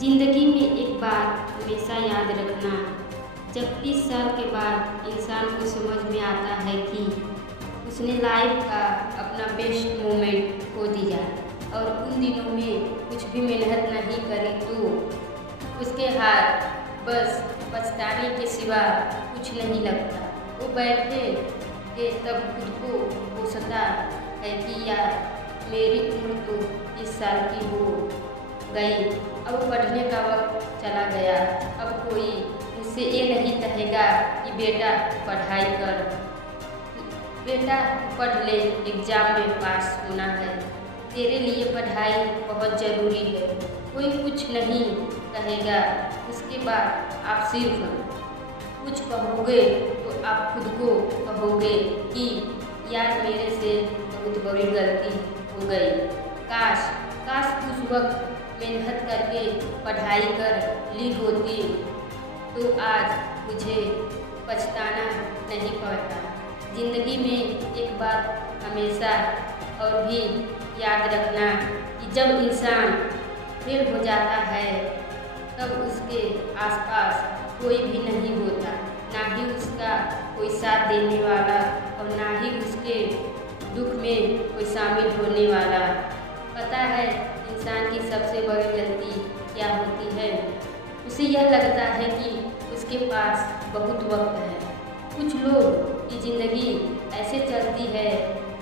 जिंदगी में एक बात हमेशा याद रखना, जब 30 साल के बाद इंसान को समझ में आता है कि उसने लाइफ का अपना बेस्ट मोमेंट खो दिया और उन दिनों में कुछ भी मेहनत नहीं करी तो उसके हाथ बस पछताने के सिवा कुछ नहीं लगता। वो बैठे थे तब खुद को कोसता है कि यार मेरी उम्र तो 30 साल की हो गई, अब पढ़ने का वक्त चला गया। अब कोई मुझसे ये नहीं कहेगा कि बेटा पढ़ाई कर, बेटा पढ़ ले, एग्ज़ाम में पास होना है, तेरे लिए पढ़ाई बहुत ज़रूरी है। कोई कुछ नहीं कहेगा। उसके बाद आप सिर्फ कुछ कहोगे तो आप खुद को कहोगे कि यार मेरे से बहुत बड़ी गलती हो गई। काश काश उस वक्त मेहनत करके पढ़ाई कर ली होती तो आज मुझे पछताना नहीं पड़ता। ज़िंदगी में एक बात हमेशा और भी याद रखना कि जब इंसान फेल हो जाता है तब उसके आसपास कोई भी नहीं होता, ना ही उसका कोई साथ देने वाला और ना ही उसके दुख में कोई शामिल होने वाला। पता है इंसान की सबसे बड़ी गलती क्या होती है? उसे यह लगता है कि उसके पास बहुत वक्त है। कुछ लोग की ज़िंदगी ऐसे चलती है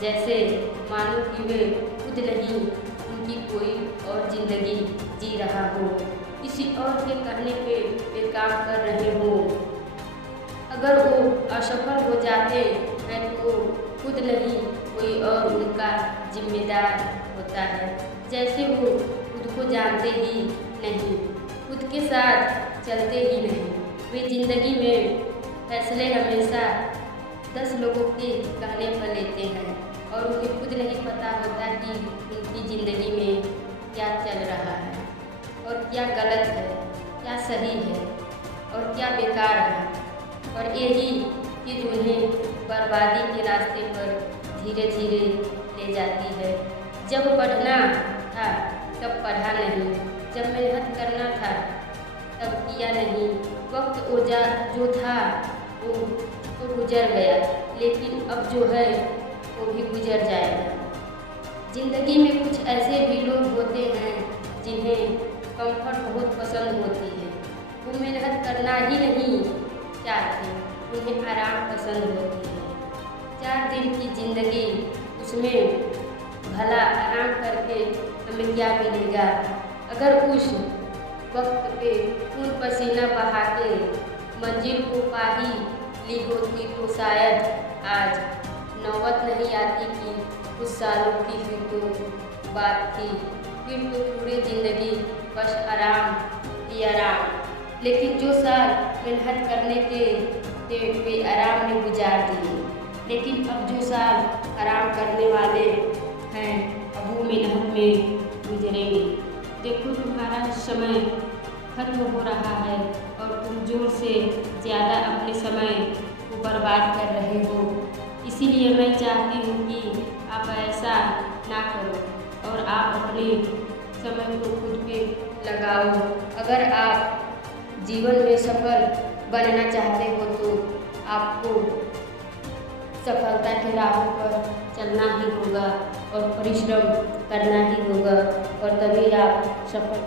जैसे मानो कि वे खुद नहीं उनकी कोई और ज़िंदगी जी रहा हो, किसी और के कहने पे वे काम कर रहे हो। अगर वो असफल हो जाते हैं तो खुद नहीं कोई और उनका जिम्मेदार होता है, जैसे वो खुद को जानते ही नहीं, खुद के साथ चलते ही नहीं। वे ज़िंदगी में फैसले हमेशा 10 लोगों के कहने पर लेते हैं और उन्हें खुद नहीं पता होता कि उनकी ज़िंदगी में क्या चल रहा है और क्या गलत है, क्या सही है और क्या बेकार है। और यही चीज़ उन्हें बर्बादी के रास्ते पर धीरे धीरे ले जाती है। जब पढ़ना था तब पढ़ा नहीं, जब मेहनत करना था तब किया नहीं। वक्त जो था वो तो गुजर गया, लेकिन अब जो है वो भी गुजर जाएगा। ज़िंदगी में कुछ ऐसे भी लोग होते हैं जिन्हें कंफर्ट बहुत पसंद होती है। वो मेहनत करना ही नहीं चाहते, उन्हें आराम पसंद होती है। 4 दिन की ज़िंदगी, उसमें भला आराम करके हमें क्या मिलेगा? अगर उस वक्त पे खून पसीना बहा के मंजिल को पा ही ली होती तो शायद आज नौबत नहीं आती कि कुछ सालों की ही तो बात थी, फिर तो पूरी ज़िंदगी बस आराम ही आराम। लेकिन जो साल मेहनत करने के थे वे आराम में गुजार दिए, लेकिन अब जो साल आराम करने वाले हैं अब वो मेहनत में गुजरेंगे। देखो तुम्हारा समय खत्म हो रहा है और तुम जोर से ज़्यादा अपने समय को बर्बाद कर रहे हो। इसीलिए मैं चाहती हूँ कि आप ऐसा ना करो और आप अपने समय को खुद पे लगाओ। अगर आप जीवन में सफल बनना चाहते हो तो आपको सफलता के राहों पर चलना ही होगा और परिश्रम करना ही होगा और तभी आप सफल